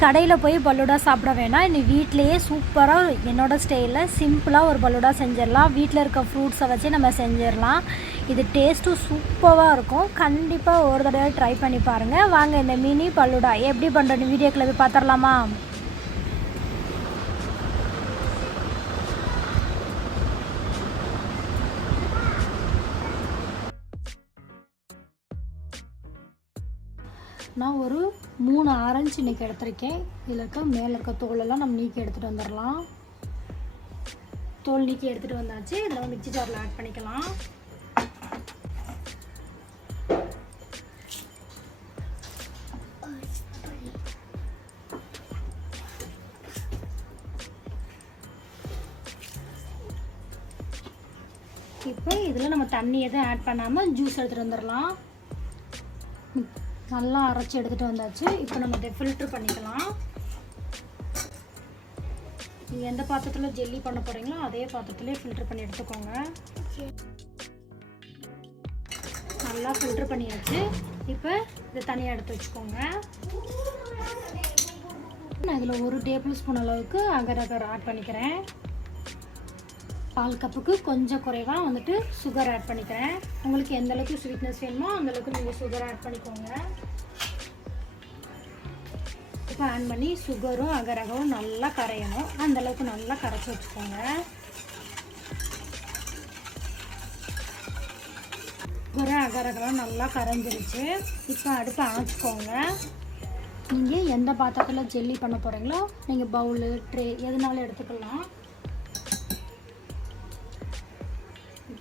கடையில் போய் பல்லோடா சாப்பிட வேணாம். நீ வீட்டிலையே சூப்பராக என்னோடய ஸ்டைலில் சிம்பிளாக ஒரு பல்லோடா செஞ்சிடலாம். வீட்டில் இருக்க ஃப்ரூட்ஸை வச்சு நம்ம செஞ்சிடலாம். இது டேஸ்ட்டும் சூப்பராக இருக்கும். கண்டிப்பாக ஒரு தடவை ட்ரை பண்ணி பாருங்கள் வாங்க இந்த மினி பல்லோடா எப்படி பண்ணுறேன்னு வீடியோக்குள்ள போய் பார்த்துடலாமா? நான் ஒரு மூணு ஆரஞ்சு இன்னைக்கு எடுத்திருக்கேன். இதில் இருக்க மேலே இருக்க தோலெல்லாம் நம்ம நீக்கி எடுத்துகிட்டு வந்துடலாம். தோல் நீக்கி எடுத்துகிட்டு வந்தாச்சு. இதில் மிக்ஸி ஜாரில் ஆட் பண்ணிக்கலாம். இப்போ இதில் நம்ம தண்ணி எதுவும் ஆட் பண்ணாமல் ஜூஸ் எடுத்துகிட்டு வந்துடலாம். நல்லா அரைச்சி எடுத்துகிட்டு வந்தாச்சு. இப்போ நம்ம இதை ஃபில்ட்ரு பண்ணிக்கலாம். நீங்கள் எந்த பாத்திரத்தில் ஜெல்லி பண்ண போகிறீங்களோ அதே பாத்திரத்துலேயே ஃபில்ட்ரு பண்ணி எடுத்துக்கோங்க. நல்லா ஃபில்ட்ரு பண்ணியாச்சு. இப்போ இதை தனியாக எடுத்து வச்சுக்கோங்க. நான் இதில் ஒரு டேபிள் ஸ்பூன் அளவுக்கு அகர் அகர் ஆட் பண்ணிக்கிறேன். பால் கப்புக்கு கொஞ்சம் குறைவாக வந்துட்டு சுகர் ஆட் பண்ணிக்கிறேன். உங்களுக்கு எந்த அளவுக்கு ஸ்வீட்னஸ் வேணுமோ அந்தளவுக்கு நீங்கள் சுகர் ஆட் பண்ணிக்கோங்க. இப்போ ஆட் பண்ணி சுகரும் அகரகவும் நல்லா கரையணும். அந்தளவுக்கு நல்லா கரைச்சி வச்சுக்கோங்க. சுகரும் அகரகம் நல்லா கரைஞ்சிருச்சு. இப்போ அடுப்பு ஆச்சுக்கோங்க நீங்கள் எந்த பாத்திரத்தில் ஜெல்லி பண்ண போகிறீங்களோ நீங்கள் பவுலு ட்ரே எதுனாலும் எடுத்துக்கலாம்.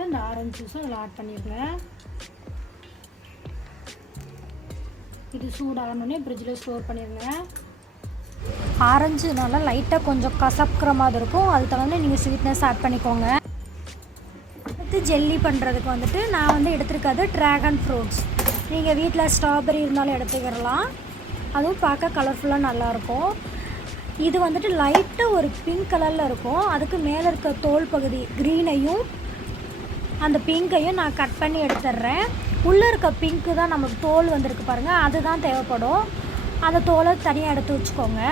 இப்போ இந்த ஆரஞ்சு ஜூஸும் அதில் ஆட் பண்ணிடுங்க இது சூடாகணுன்னே ஃப்ரிட்ஜில் ஸ்டோர் பண்ணிடுங்க ஆரஞ்சுனால லைட்டாக கொஞ்சம் கசப்புக்கிற மாதிரி இருக்கும். அது தகுந்த நீங்கள் ஸ்வீட்னஸ் ஆட் பண்ணிக்கோங்க. அடுத்து ஜெல்லி பண்ணுறதுக்கு வந்துட்டு நான் வந்து எடுத்துருக்கிறது ட்ராகன் ஃப்ரூட்ஸ் நீங்கள் வீட்டில் ஸ்ட்ராபெரி இருந்தாலும் எடுத்துக்கிடலாம். அதுவும் பார்க்க கலர்ஃபுல்லாக நல்லாயிருக்கும் இது வந்துட்டு லைட்டாக ஒரு பிங்க் கலரில் இருக்கும். அதுக்கு மேலே இருக்க தோல் பகுதி க்ரீனையும் அந்த பிங்கையும் நான் கட் பண்ணி எடுத்துடுறேன் உள்ளே இருக்க பிங்க்கு தான் நமக்கு தோல் வந்திருக்கு பாருங்கள் அதுதான் தேவைப்படும். அந்த தோலை தனியாக எடுத்து வச்சுக்கோங்க.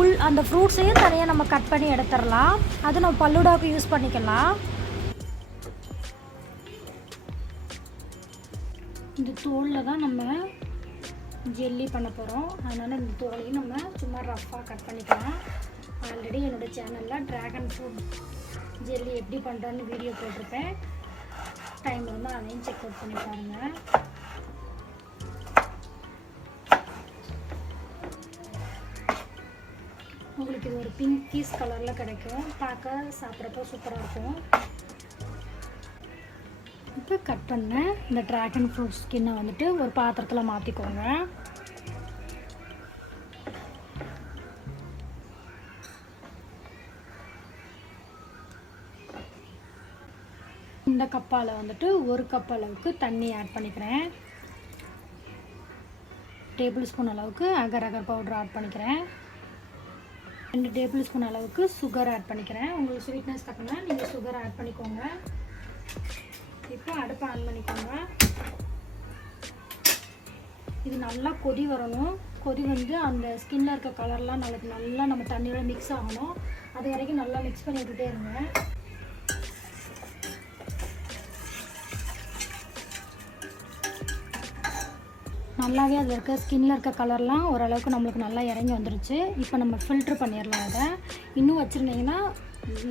உள் அந்த ஃப்ரூட்ஸையும் தனியாக நம்ம கட் பண்ணி எடுத்துடலாம் அது நம்ம பல்லுடாவுக்கு யூஸ் பண்ணிக்கலாம். இந்த தோலில் தான் நம்ம ஜெல்லி பண்ண போகிறோம் அதனால் இந்த தோலையும் நம்ம சும்மா ரஃப்பாக கட் பண்ணிக்கலாம். ஆல்ரெடி என்னோடய சேனலில் ட்ராகன் ஃப்ரூட் ஜெல்லி எப்படி பண்ணுறோன்னு வீடியோ போட்டிருப்பேன். டைம் வந்து அதையும் செக் அவுட் பண்ணி பாருங்கள் உங்களுக்கு இது ஒரு பிங்க் பீஸ் கலரில் கிடைக்கும். பார்க்க சாப்பிட்றப்போ சூப்பராக இருக்கும். இப்போ கட் பண்ண இந்த ட்ராகன் ஃப்ரூட் ஸ்கின்னை வந்துட்டு ஒரு பாத்திரத்தில் மாற்றிக்கோங்க டப்பாவில் வந்துட்டு ஒரு கப் அளவுக்கு தண்ணி ஆட் பண்ணிக்கிறேன். டேபிள் ஸ்பூன் அளவுக்கு அகர் அகர் பவுடர் ஆட் பண்ணிக்கிறேன். ரெண்டு டேபிள் ஸ்பூன் அளவுக்கு சுகர் ஆட் பண்ணிக்கிறேன். உங்களுக்கு ஸ்வீட்னஸ் தக்கனா நீங்கள் சுகர் ஆட் பண்ணிக்கோங்க. இப்போ அடுப்பை ஆன் பண்ணிக்கோங்க. இது நல்லா கொதி வரணும். கொதி வந்து அந்த ஸ்கின்னில் இருக்க கலர்லாம் நல்லா நல்லா நம்ம தண்ணியோட மிக்ஸ் ஆகணும். அது வரைக்கும் நல்லா மிக்ஸ் பண்ணி விட்டுட்டே இருங்க. நல்லாவே அதில் இருக்க ஸ்கின்னில் இருக்க கலர்லாம் ஓரளவுக்கு நம்மளுக்கு நல்லா இறங்கி வந்துருச்சு. இப்போ நம்ம ஃபில்ட்ரு பண்ணிடலாம் அதை. இன்னும் வச்சுருந்தீங்கன்னா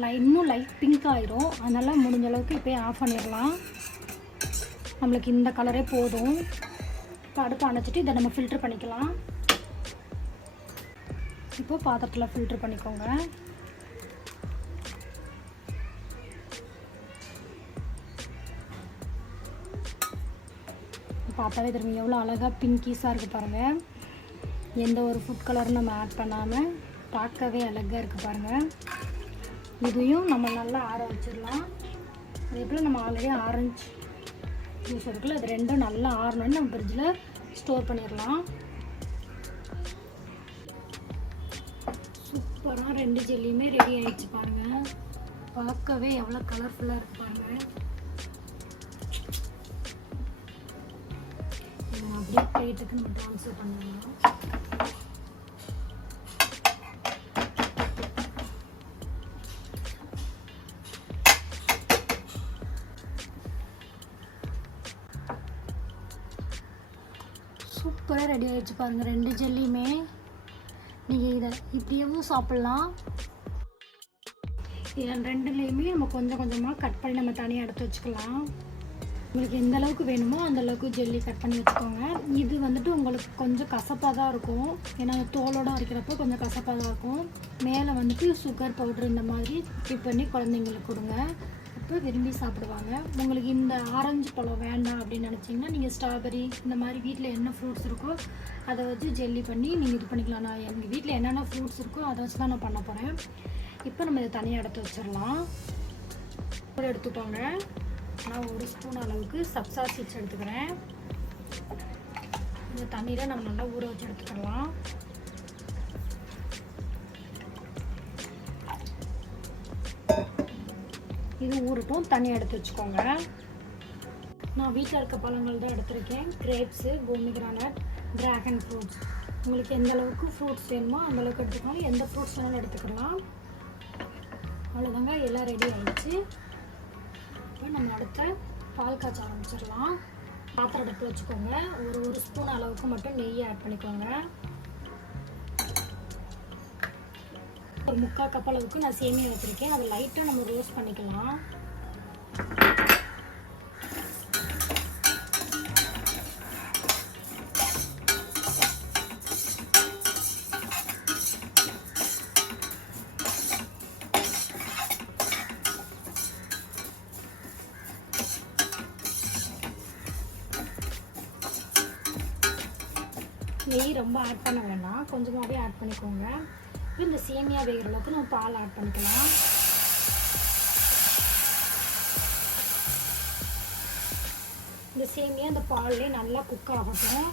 லை இன்னும் லைட் பிங்க் ஆயிரும். அதனால் முடிஞ்ச அளவுக்கு இப்போயே ஆஃப் பண்ணிடலாம். நம்மளுக்கு இந்த கலரே போதும். இப்போ அடுப்பு அணைச்சிட்டு இதை நம்ம ஃபில்ட்ரு பண்ணிக்கலாம். இப்போ பாத்திரத்தில் ஃபில்ட்ரு பண்ணிக்கோங்க. பார்த்தாவே தெரியும். எவ்வளோ அழகாக பிங்கீஸாக இருக்குது பாருங்கள் எந்த ஒரு ஃபுட் கலரும் நம்ம ஆட் பண்ணாமல் பார்க்கவே அழகாக இருக்குது பாருங்கள் இதையும் நம்ம நல்லா ஆற வச்சிடலாம். அதே போல் நம்ம ஆல்ரெடி ஆரஞ்சு ஜூஸ் இருக்குல்ல அது ரெண்டும் நல்லா ஆறணும்னு நம்ம ஃப்ரிட்ஜில் ஸ்டோர் பண்ணிடலாம். சூப்பராக ரெண்டு ஜெல்லியுமே ரெடி ஆகிடுச்சு பாருங்கள் பார்க்கவே எவ்வளோ கலர்ஃபுல்லாக இருக்குது பாருங்கள் அப்படியே பிளேட்டுக்கு நம்ம ட்ரான்ஸ்ஃபர் பண்ணிடலாம் சூப்பராக ரெடி ஆகிடுச்சு பாருங்கள் ரெண்டு ஜெல்லியுமே. நீங்கள் இதை இப்படியும் சாப்பிட்லாம். இதில் ரெண்டுலேயுமே நம்ம கொஞ்சம் கொஞ்சமாக கட் பண்ணி நம்ம தனியாக எடுத்து வச்சுக்கலாம். உங்களுக்கு எந்த அளவுக்கு வேணுமோ அந்த அளவுக்கு ஜெல்லி கட் பண்ணி வச்சுக்கோங்க. இது வந்துட்டு உங்களுக்கு கொஞ்சம் கசப்பாக தான் இருக்கும். ஏன்னா அந்த தோலோட அரைக்கிறப்போ கொஞ்சம் கசப்பாக தான் இருக்கும். மேலே வந்துட்டு சுகர் பவுடர் இந்த மாதிரி டிப் பண்ணி குழந்தைங்களுக்கு கொடுங்க. அப்போ விரும்பி சாப்பிடுவாங்க. உங்களுக்கு இந்த ஆரஞ்சு பழம் வேண்டாம் அப்படின்னு நினச்சிங்கன்னா நீங்கள் ஸ்ட்ராபெரி இந்த மாதிரி வீட்டில் என்ன ஃப்ரூட்ஸ் இருக்கோ அதை வச்சு ஜெல்லி பண்ணி நீங்கள் இது பண்ணிக்கலாம். நான் எங்கள் வீட்டில் என்னென்ன ஃப்ரூட்ஸ் இருக்கோ அதை வச்சு தான் நான் பண்ண போகிறேன் இப்போ நம்ம இதை தனியாக எடுத்து வச்சிடலாம். ஒரு எடுத்துக்கோங்க. நான் ஒரு ஸ்பூன் அளவுக்கு சப்சா சீட்ஸ் எடுத்துக்கிறேன். இந்த தண்ணியில் நம்ம நல்லா ஊற வச்சு எடுத்துக்கலாம். இது ஊறட்டும் தண்ணி எடுத்து வச்சுக்கோங்க. நான் வீட்டில் இருக்க பழங்கள் தான் எடுத்திருக்கேன். கிரேப்ஸு கோமிகிரானட் ட்ராகன் ஃப்ரூட்ஸ் உங்களுக்கு எந்த அளவுக்கு ஃப்ரூட்ஸ் வேணுமோ அந்த அளவுக்கு எடுத்துக்கலாம் எந்த ஃப்ரூட்ஸ் வேணாலும் எடுத்துக்கலாம். அவ்வளோதாங்க எல்லாம் ரெடி ஆகிடுச்சு இப்போ நம்ம அடுத்த பால் காய்ச்ச ஆரம்பிச்சிடலாம். பாத்திரம் எடுத்து வச்சுக்கோங்க. ஒரு ஒரு ஸ்பூன் அளவுக்கு மட்டும் நெய் ஆட் பண்ணிக்கோங்க. ஒரு முக்கால் கப் அளவுக்கு நான் சேமியா வச்சுருக்கேன் அதை லைட்டாக நம்ம ரோஸ்ட் பண்ணிக்கலாம். நெய் ரொம்ப ஆட் பண்ண வேண்டாம் கொஞ்சமாகவே ஆட் பண்ணிக்கோங்க. இப்போ இந்த சேமியா வேகிற அளவுக்கு நம்ம பால் ஆட் பண்ணிக்கலாம். இந்த சேமியா இந்த பால்லேயே நல்லா குக் ஆகட்டும்.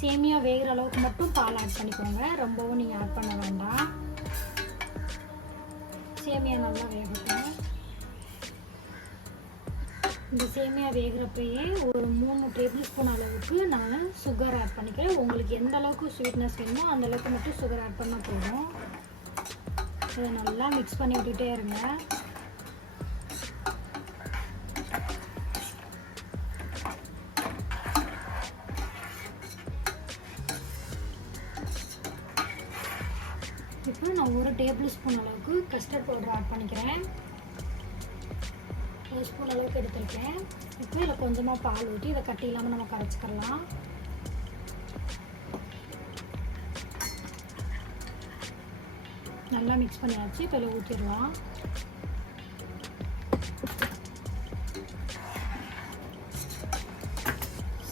சேமியா வேகிற அளவுக்கு மட்டும் பால் ஆட் பண்ணிக்கோங்க. ரொம்பவும் நீங்கள் ஆட் பண்ண வேண்டாம். சேமியா நல்லா வேகட்டும். இந்த சேமியா வேகிறப்பயே ஒரு மூணு டேபிள் ஸ்பூன் அளவுக்கு நான் சுகர் ஆட் பண்ணிக்கிறேன். உங்களுக்கு எந்த அளவுக்கு ஸ்வீட்னஸ் வேணுமோ அந்த அளவுக்கு மட்டும் சுகர் ஆட் பண்ணால் போதும். இதை நல்லா மிக்ஸ் பண்ணி விட்டுட்டே இருங்க. இப்போ நான் ஒரு டேபிள் ஸ்பூன் அளவுக்கு கஸ்டர்ட் பவுடர் ஆட் பண்ணிக்கிறேன். ஒரு ஸ்பூன் அளவுக்கு எடுத்துருக்கேன். இப்போ இதில் கொஞ்சமாக பால் ஊற்றி இதை கட்டி இல்லாமல் நம்ம கரைச்சிக்கலாம். நல்லா மிக்ஸ் பண்ணியாச்சு. இப்போ இதில் ஊற்றிடலாம்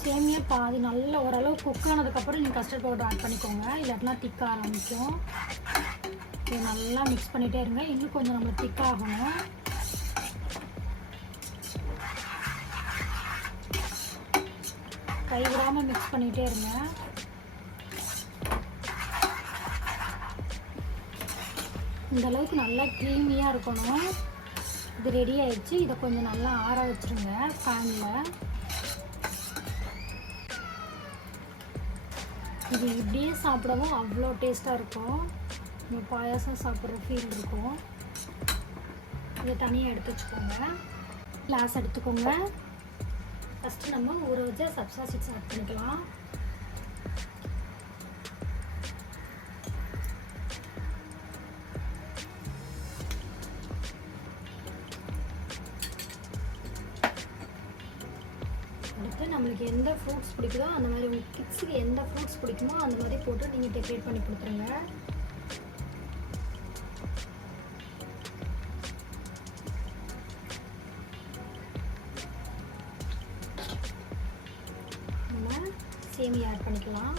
சேமியா பாதி நல்ல ஓரளவு குக் ஆனதுக்கப்புறம் நீங்கள் கஸ்டர்ட் பவுடர் ஆட் பண்ணிக்கோங்க. இல்லாட்டினா திக்க ஆரம்பிக்கும். இதை நல்லா மிக்ஸ் பண்ணிகிட்டே இருங்க. இன்னும் கொஞ்சம் நம்ம திக்காகணும் கைவிடாமல் மிக்ஸ் பண்ணிகிட்டே இருங்க இந்த அளவுக்கு நல்லா க்ரீமியாக இருக்கணும். இது ரெடி ஆயிடுச்சு. இதை கொஞ்சம் நல்லா ஆற வச்சுருங்க ஃபேனில் இது இப்படியே சாப்பிடவும் அவ்வளோ டேஸ்ட்டாக இருக்கும். இந்த பாயாசம் சாப்பிட்ற ஃபீல் இருக்கும். இதை தனியாக எடுத்து வச்சுக்கோங்க. கிளாஸ் எடுத்துக்கோங்க. ஃபஸ்ட்டு நம்ம ஊற வச்ச சப்ஸா சிக்ஸ் ஆட் பண்ணிக்கலாம். அடுத்து நம்மளுக்கு எந்த ஃப்ரூட்ஸ் பிடிக்குதோ அந்த மாதிரி உங்கள் கிட்ஸுக்கு எந்த ஃப்ரூட்ஸ் பிடிக்குமோ அந்த மாதிரி போட்டு நீங்கள் டெக்கரேட் பண்ணி கொடுத்துருங்க. சேமி ஆட் பண்ணிக்கலாம்.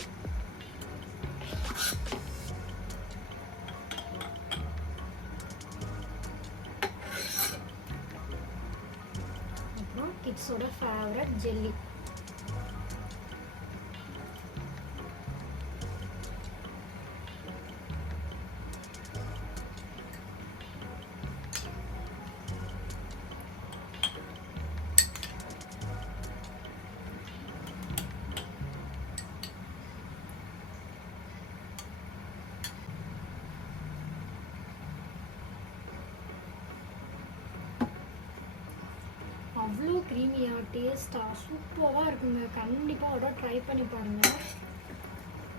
அப்புறம் கிட்ஸோட ஃபேவரட் ஜெல்லி அவ்வளோ க்ரீமியாக டேஸ்ட்டாக சூப்பராக இருக்குங்க. கண்டிப்பாக ஒரு ட்ரை பண்ணி பாருங்கள்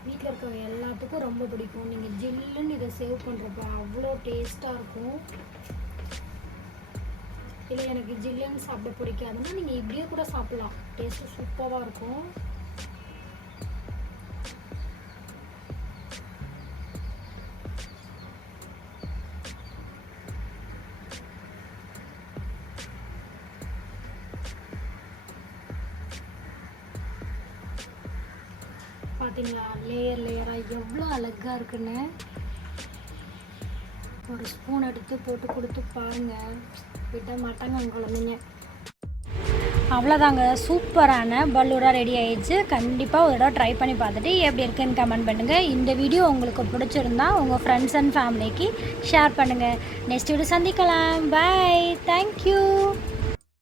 வீட்டில் இருக்க எல்லாத்துக்கும் ரொம்ப பிடிக்கும். நீங்கள் ஜில்லுன்னு இதை சேவ் பண்ணுறப்ப அவ்வளோ டேஸ்ட்டாக இருக்கும். இல்லை எனக்கு ஜில்லுன்னு சாப்பிட பிடிக்காதுன்னா நீங்கள் இப்படியே கூட சாப்பிட்லாம். டேஸ்ட்டு சூப்பராக இருக்கும். எவ்வளோ அழகாக இருக்குன்னு. ஒரு ஸ்பூன் எடுத்து போட்டு கொடுத்து பாருங்கள் விட மாட்டாங்க உங்க குழந்தைங்க. அவ்வளோதாங்க. சூப்பரான பல்லூரா ரெடி ஆயிடுச்சு. கண்டிப்பாக ஒரு தடவை ட்ரை பண்ணி பார்த்துட்டு எப்படி இருக்குன்னு கமெண்ட் பண்ணுங்கள் இந்த வீடியோ உங்களுக்கு பிடிச்சிருந்தா உங்கள் ஃப்ரெண்ட்ஸ் அண்ட் ஃபேமிலிக்கு ஷேர் பண்ணுங்கள் நெக்ஸ்ட் வீடியோ சந்திக்கலாம். Bye thank you